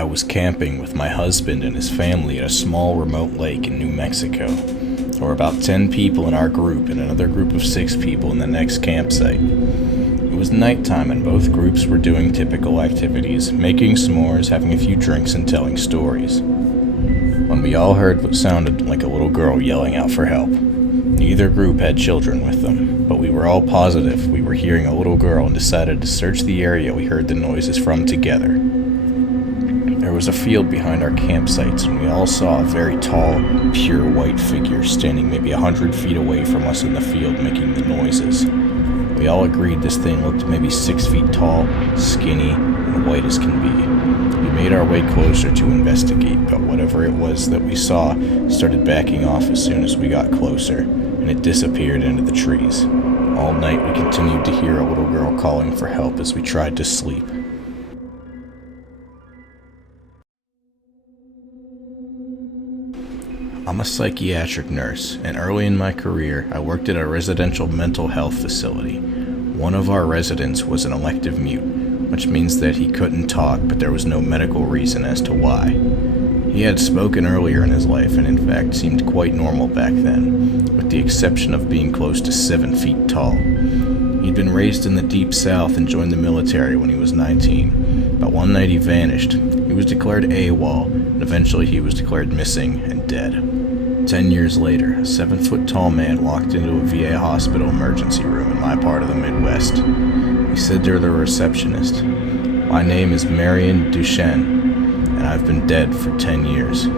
I was camping with my husband and his family at a small remote lake in New Mexico. There were about 10 people in our group and another group of 6 people in the next campsite. It was nighttime and both groups were doing typical activities, making s'mores, having a few drinks, and telling stories, when we all heard what sounded like a little girl yelling out for help. Neither group had children with them, but we were all positive we were hearing a little girl and decided to search the area we heard the noises from together. There was a field behind our campsites, and we all saw a very tall, pure white figure standing maybe 100 feet away from us in the field making the noises. We all agreed this thing looked maybe 6 feet tall, skinny, and white as can be. We made our way closer to investigate, but whatever it was that we saw started backing off as soon as we got closer, and it disappeared into the trees. All night we continued to hear a little girl calling for help as we tried to sleep. I'm a psychiatric nurse, and early in my career, I worked at a residential mental health facility. One of our residents was an elective mute, which means that he couldn't talk, but there was no medical reason as to why. He had spoken earlier in his life and in fact seemed quite normal back then, with the exception of being close to 7 feet tall. He'd been raised in the Deep South and joined the military when he was 19, but one night he vanished. He was declared AWOL, and eventually he was declared missing and dead. 10 years later, a 7-foot-tall man walked into a VA hospital emergency room in my part of the Midwest. He said to the receptionist, "My name is Marion Duchenne, and I've been dead for 10 years.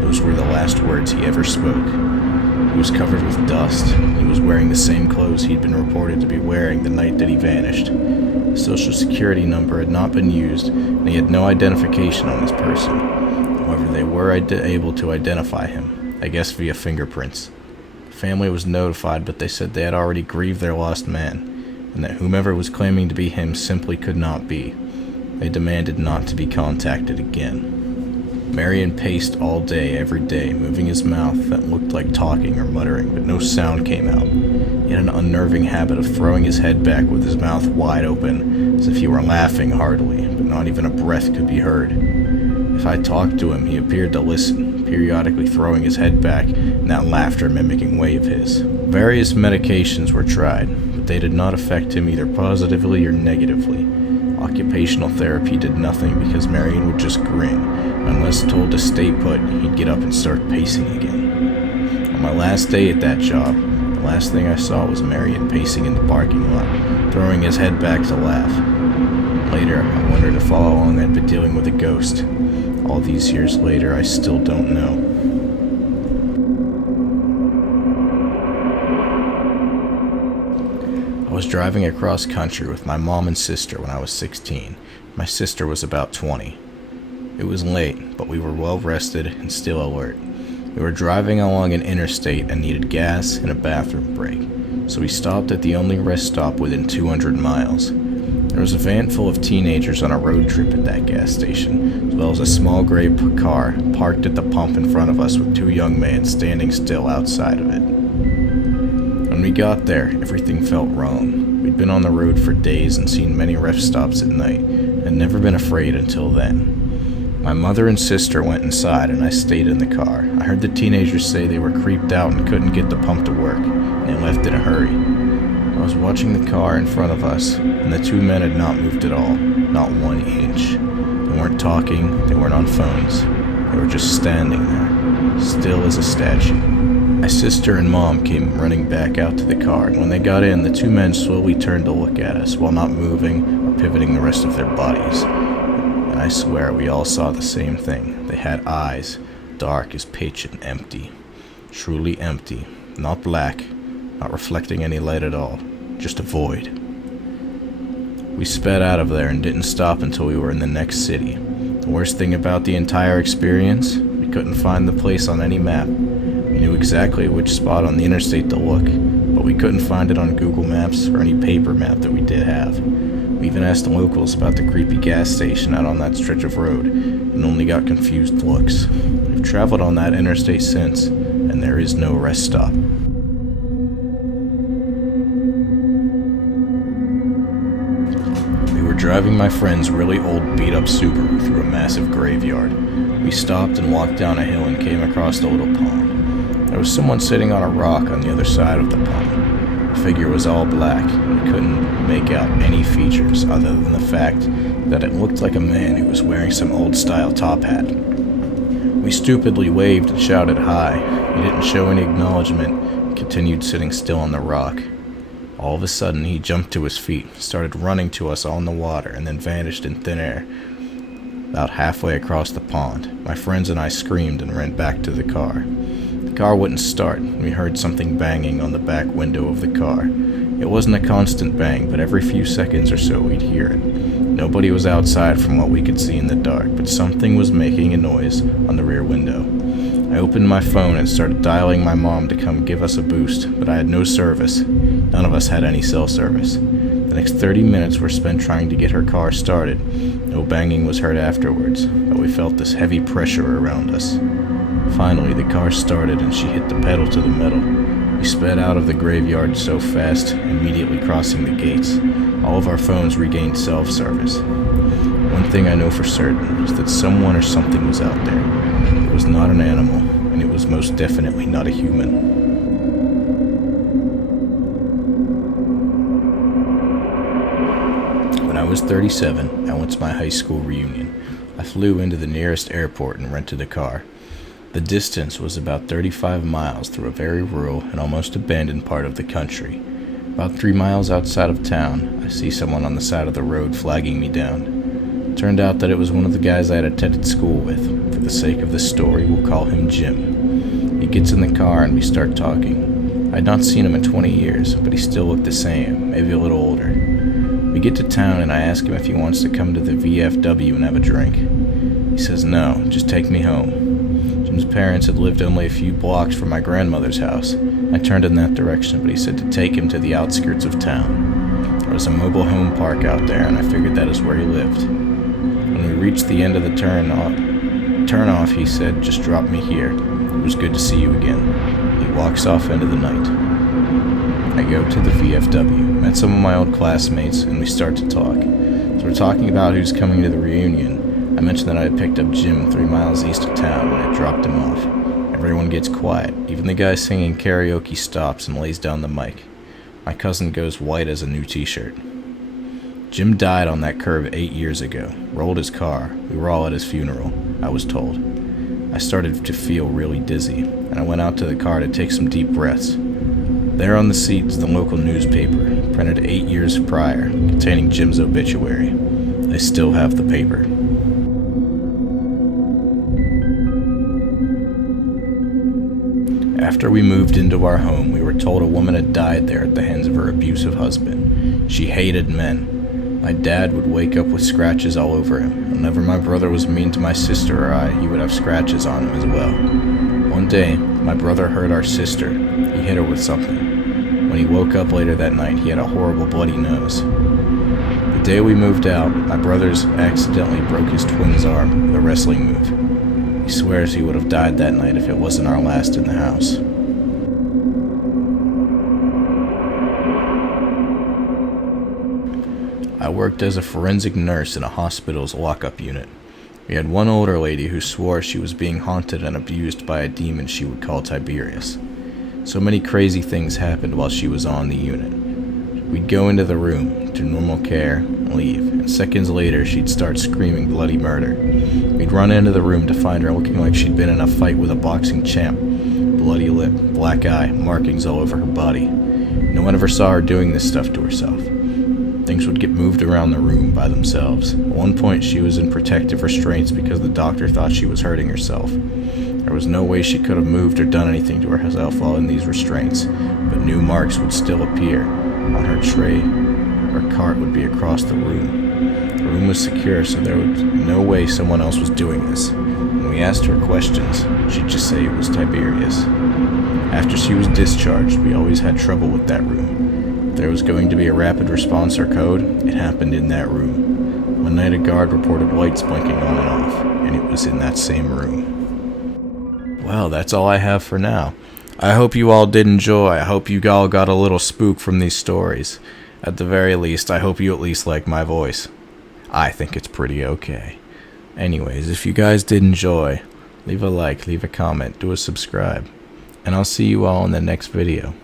Those were the last words he ever spoke. He was covered with dust, and he was wearing the same clothes he'd been reported to be wearing the night that he vanished. His social security number had not been used, and he had no identification on his person. However, they were able to identify him, I guess via fingerprints. The family was notified, but they said they had already grieved their lost man, and that whomever was claiming to be him simply could not be. They demanded not to be contacted again." Marion paced all day, every day, moving his mouth that looked like talking or muttering, but no sound came out. He had an unnerving habit of throwing his head back with his mouth wide open, as if he were laughing heartily, but not even a breath could be heard. If I talked to him, he appeared to listen, periodically throwing his head back, and that laughter mimicking way of his. Various medications were tried, but they did not affect him either positively or negatively. Occupational therapy did nothing because Marion would just grin. Unless told to stay put, he'd get up and start pacing again. On my last day at that job, the last thing I saw was Marion pacing in the parking lot, throwing his head back to laugh. Later, I wondered if all along I'd been dealing with a ghost. All these years later, I still don't know. I was driving across country with my mom and sister when I was 16. My sister was about 20. It was late, but we were well rested and still alert. We were driving along an interstate and needed gas and a bathroom break, so we stopped at the only rest stop within 200 miles. There was a van full of teenagers on a road trip at that gas station, as well as a small gray car parked at the pump in front of us with 2 young men standing still outside of it. When we got there, everything felt wrong. We'd been on the road for days and seen many rest stops at night, and had never been afraid until then. My mother and sister went inside, and I stayed in the car. I heard the teenagers say they were creeped out and couldn't get the pump to work, and they left in a hurry. I was watching the car in front of us, and the 2 men had not moved at all, not 1 inch. They weren't talking, they weren't on phones. They were just standing there, still as a statue. My sister and mom came running back out to the car, and when they got in, the 2 men slowly turned to look at us while not moving or pivoting the rest of their bodies. And I swear we all saw the same thing. They had eyes, dark as pitch and empty. Truly empty, not black, not reflecting any light at all, just a void. We sped out of there and didn't stop until we were in the next city. The worst thing about the entire experience, we couldn't find the place on any map. We knew exactly which spot on the interstate to look, but we couldn't find it on Google Maps or any paper map that we did have. We even asked the locals about the creepy gas station out on that stretch of road, and only got confused looks. We've traveled on that interstate since, and there is no rest stop. driving my friend's really old beat-up Subaru through a massive graveyard. We stopped and walked down a hill and came across a little pond. There was someone sitting on a rock on the other side of the pond. The figure was all black, and we couldn't make out any features other than the fact that it looked like a man who was wearing some old-style top hat. We stupidly waved and shouted hi. He didn't show any acknowledgement and continued sitting still on the rock. All of a sudden, he jumped to his feet, started running to us on the water, and then vanished in thin air about halfway across the pond. My friends and I screamed and ran back to the car. The car wouldn't start. We heard something banging on the back window of the car. It wasn't a constant bang, but every few seconds or so we'd hear it. Nobody was outside from what we could see in the dark, but something was making a noise on the rear window. I opened my phone and started dialing my mom to come give us a boost, but I had no service. None of us had any cell service. The next 30 minutes were spent trying to get her car started. No banging was heard afterwards, but we felt this heavy pressure around us. Finally, the car started and she hit the pedal to the metal. We sped out of the graveyard so fast, immediately crossing the gates. All of our phones regained self-service. One thing I know for certain is that someone or something was out there. It was not an animal, and it was most definitely not a human. When I was 37, I went to my high school reunion. I flew into the nearest airport and rented a car. The distance was about 35 miles through a very rural and almost abandoned part of the country. About 3 miles outside of town, I see someone on the side of the road flagging me down. It turned out that it was one of the guys I had attended school with. For the sake of this story, we'll call him Jim. He gets in the car and we start talking. I'd not seen him in 20 years, but he still looked the same, maybe a little older. We get to town and I ask him if he wants to come to the VFW and have a drink. He says no, just take me home. Jim's parents had lived only a few blocks from my grandmother's house. I turned in that direction, but he said to take him to the outskirts of town. There was a mobile home park out there, and I figured that is where he lived. When we reached the end of the turn off, he said, just drop me here. It was good to see you again. He walks off into the night. I go to the VFW, met some of my old classmates, and we start to talk. So we're talking about who's coming to the reunion. I mentioned that I had picked up Jim 3 miles east of town and I dropped him off. Everyone gets quiet. Even the guy singing karaoke stops and lays down the mic. My cousin goes white as a new t-shirt. Jim died on that curve 8 years ago. Rolled his car. We were all at his funeral, I was told. I started to feel really dizzy, and I went out to the car to take some deep breaths. There on the seat is the local newspaper, printed 8 years prior, containing Jim's obituary. I still have the paper. After we moved into our home, we were told a woman had died there at the hands of her abusive husband. She hated men. My dad would wake up with scratches all over him. Whenever my brother was mean to my sister or I, he would have scratches on him as well. One day, my brother hurt our sister. He hit her with something. When he woke up later that night, he had a horrible bloody nose. The day we moved out, my brother's accidentally broke his twin's arm with a wrestling move. He swears he would have died that night if it wasn't our last in the house. I worked as a forensic nurse in a hospital's lockup unit. We had one older lady who swore she was being haunted and abused by a demon she would call Tiberius. So many crazy things happened while she was on the unit. We'd go into the room, do normal care, and leave, and seconds later she'd start screaming bloody murder. We'd run into the room to find her looking like she'd been in a fight with a boxing champ. Bloody lip, black eye, markings all over her body. No one ever saw her doing this stuff to herself. Things would get moved around the room by themselves. At one point she was in protective restraints because the doctor thought she was hurting herself. There was no way she could have moved or done anything to herself while in these restraints, but new marks would still appear. On her tray or cart would be across the room. The room was secure, so there was no way someone else was doing this. When we asked her questions, she'd just say it was Tiberius. After she was discharged, we always had trouble with that room. If there was going to be a rapid response or code, it happened in that room. One night a guard reported lights blinking on and off, and it was in that same room. Well, that's all I have for now. I hope you all did enjoy. I hope you all got a little spook from these stories. At the very least, I hope you at least like my voice. I think it's pretty okay. Anyways, if you guys did enjoy, leave a like, leave a comment, do a subscribe, and I'll see you all in the next video.